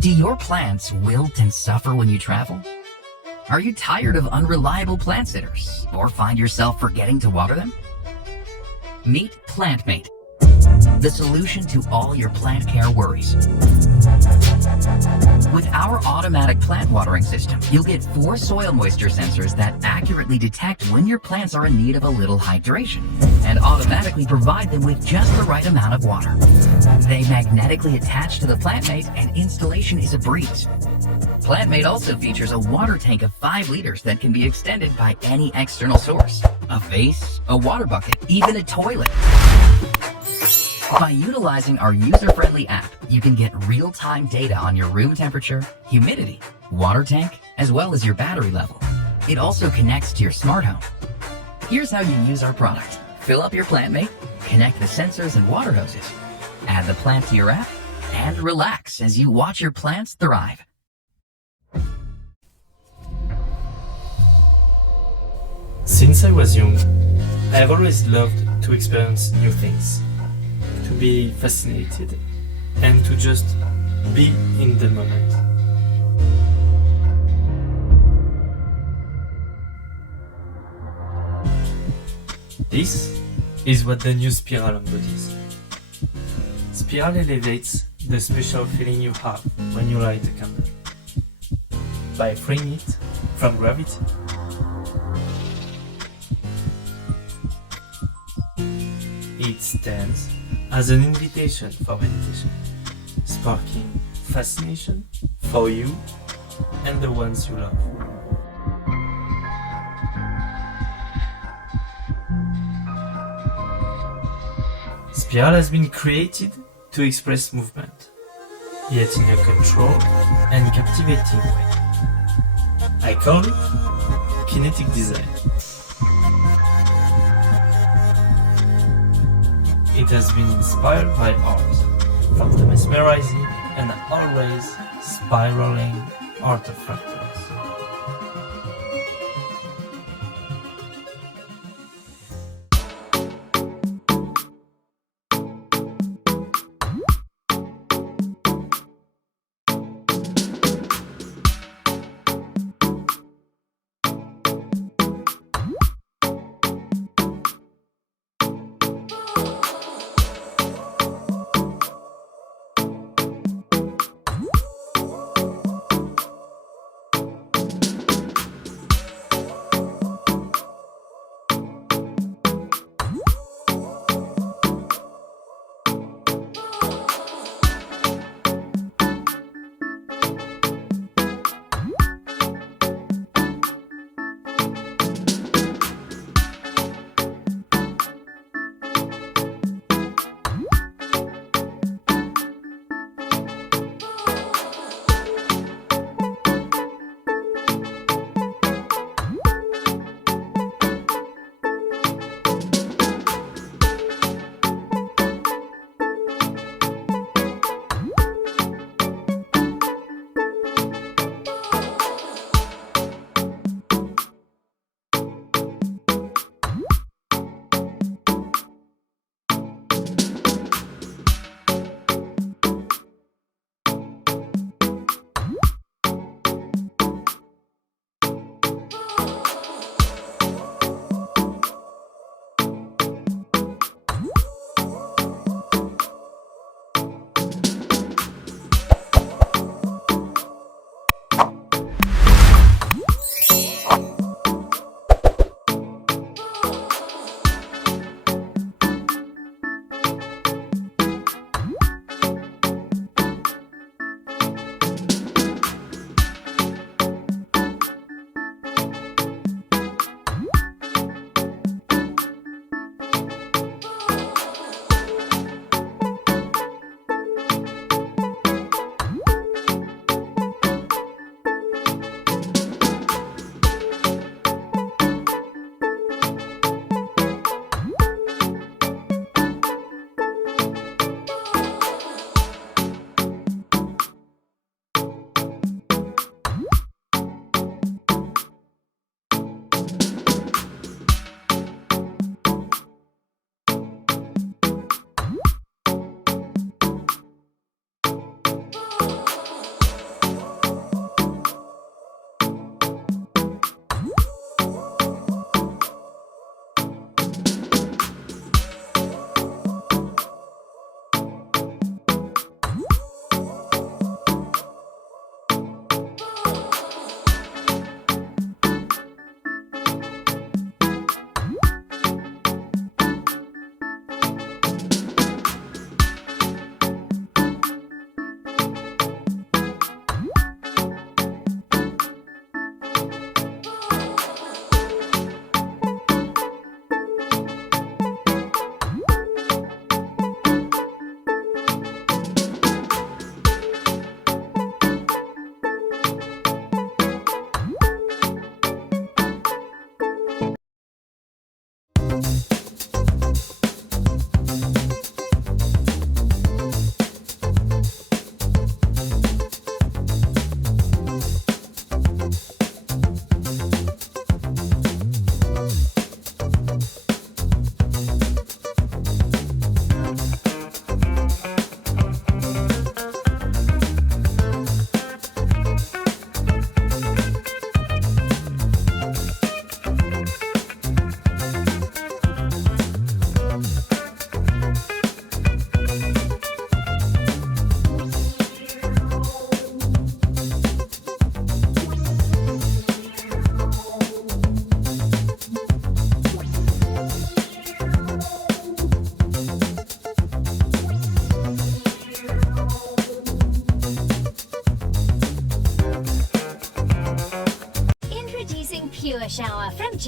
Do your plants wilt and suffer when you travel? Are you tired of unreliable plant sitters or find yourself forgetting to water them? Meet PlantMate, the solution to all your plant care worries. With our automatic plant watering system, you'll get 4 soil moisture sensors that accurately detect when your plants are in need of a little hydration and automatically provide them with just the right amount of water. They magnetically attach to the PlantMate and installation is a breeze. PlantMate also features a water tank of 5 liters that can be extended by any external source, a vase, a water bucket, even a toilet. By utilizing our user-friendly app, you can get real-time data on your room temperature, humidity, water tank, as well as your battery level. It also connects to your smart home. Here's how you use our product. Fill up your PlantMate, connect the sensors and water hoses, add the plant to your app, and relax as you watch your plants thrive. Since I was young, I've always loved to experience new things, to be fascinated, and to just be in the moment. This is what the new Spiral embodies. Spiral elevates the special feeling you have when you light a candle by freeing it from gravity. It stands as an invitation for meditation, sparking fascination for you and the ones you love. Spiral has been created to express movement, yet in a controlled and captivating way. I call it kinetic design. It has been inspired by art, from the mesmerizing and always spiraling art of fractals.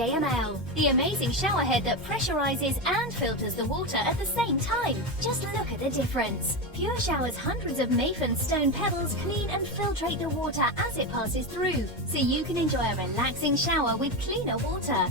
JML, the amazing shower head that pressurizes and filters the water at the same time. Just look at the difference. Pure Shower's hundreds of Maven stone pebbles clean and filtrate the water as it passes through, so you can enjoy a relaxing shower with cleaner water.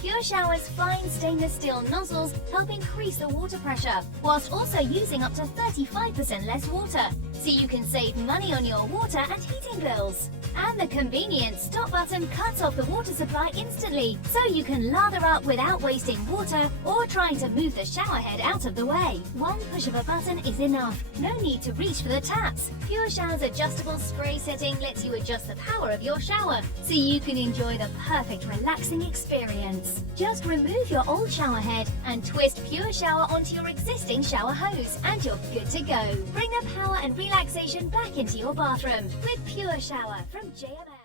Pure Shower's fine stainless steel nozzles help increase the water pressure, whilst also using up to 35% less water, so you can save money on your water and heating bills. And the convenient stop button cuts off the water supply instantly, so you can lather up without wasting water or trying to move the shower head out of the way. One push of a button is enough. No need to reach for the taps. Pure Shower's adjustable spray setting lets you adjust the power of your shower, so you can enjoy the perfect relaxing experience. Just remove your old shower head and twist Pure Shower onto your existing shower hose, and you're good to go. Bring the power and relaxation back into your bathroom with Pure Shower from JML.